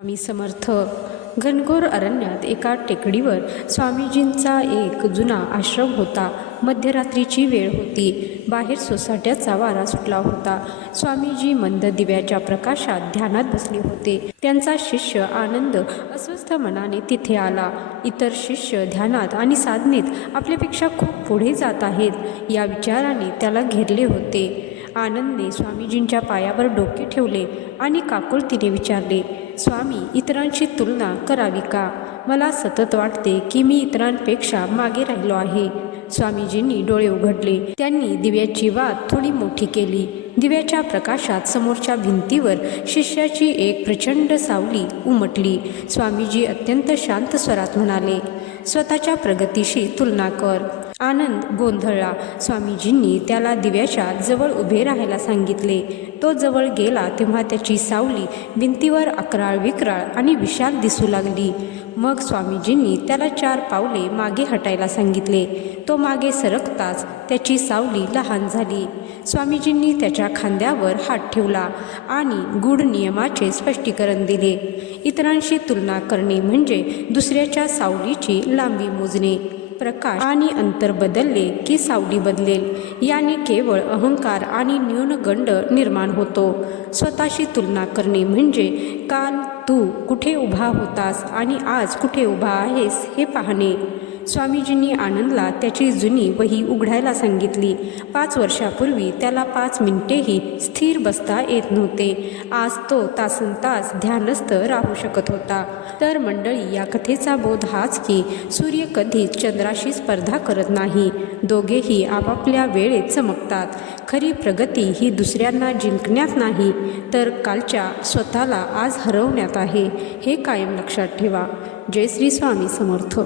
स्वामी समर्थ. घनघोर अरण्यात एका टेकडीवर स्वामीजींचा एक जुना आश्रम होता. मध्यरात्रीची वेळ होती. बाहेर सोसाट्याचा वारा सुटला होता. स्वामीजी मंद दिव्याच्या प्रकाशात ध्यानात बसले होते. त्यांचा शिष्य आनंद अस्वस्थ मनाने तिथे आला. इतर शिष्य ध्यानात आणि साधनेत आपल्यापेक्षा खूप पुढे जात आहेत या विचाराने त्याला घेरले होते. आनंदने स्वामीजींच्या पायावर डोके ठेवले आणि काकुळतीने विचारले, स्वामी, इतरांशी तुलना करावी का? मला सतत वाटते की मी इतरांपेक्षा मागे राहिलो आहे. स्वामीजींनी डोळे उघडले. त्यांनी दिव्याची वात थोडी मोठी केली. दिव्याच्या प्रकाशात समोरच्या भिंतीवर शिष्याची एक प्रचंड सावली उमटली. स्वामीजी अत्यंत शांत स्वरात म्हणाले, स्वतःच्या प्रगतीशी तुलना कर. आनंद गोंधळला. स्वामीजींनी त्याला दिव्याच्या जवळ उभे राहायला सांगितले. तो जवळ गेला तेव्हा त्याची सावली भिंतीवर अकराळ विक्राळ आणि विशाल दिसू लागली. मग स्वामीजींनी त्याला 4 पावले मागे हटायला सांगितले. तो मागे सरकताच त्याची सावली लहान झाली. स्वामीजींनी त्याच्या खांद्यावर हात ठेवला आणि गूढ नियमाचे स्पष्टीकरण दिले. इतरांशी तुलना करणे म्हणजे दुसऱ्याच्या सावलीची लांबी मोजणे. प्रकाश आणि अंतर बदलले की सावली बदलेल. याने केवळ अहंकार आणि न्यूनगंड निर्माण होतो. स्वतःशी तुलना करणे म्हणजे काल तू कुठे उभा होतास आणि आज कुठे उभा आहेस हे पाहणे. स्वामीजींनी आनंदला त्याची जुनी वही उघडायला सांगितली. 5 वर्षापूर्वी त्याला 5 मिनिटेही स्थिर बसता येत नव्हते. आज तो तासनतास ध्यानस्थ राहू शकत होता. तर मंडळी, या कथेचा बोध हाच की सूर्य कधीच चंद्राशी स्पर्धा करत नाही. दोघेही आपापल्या वेळेत चमकतात. खरी प्रगती ही दुसऱ्यांना जिंकण्यात नाही, तर कालच्या स्वतःला आज हरवण्यात आहे. हे कायम लक्षात ठेवा. जय श्री स्वामी समर्थ.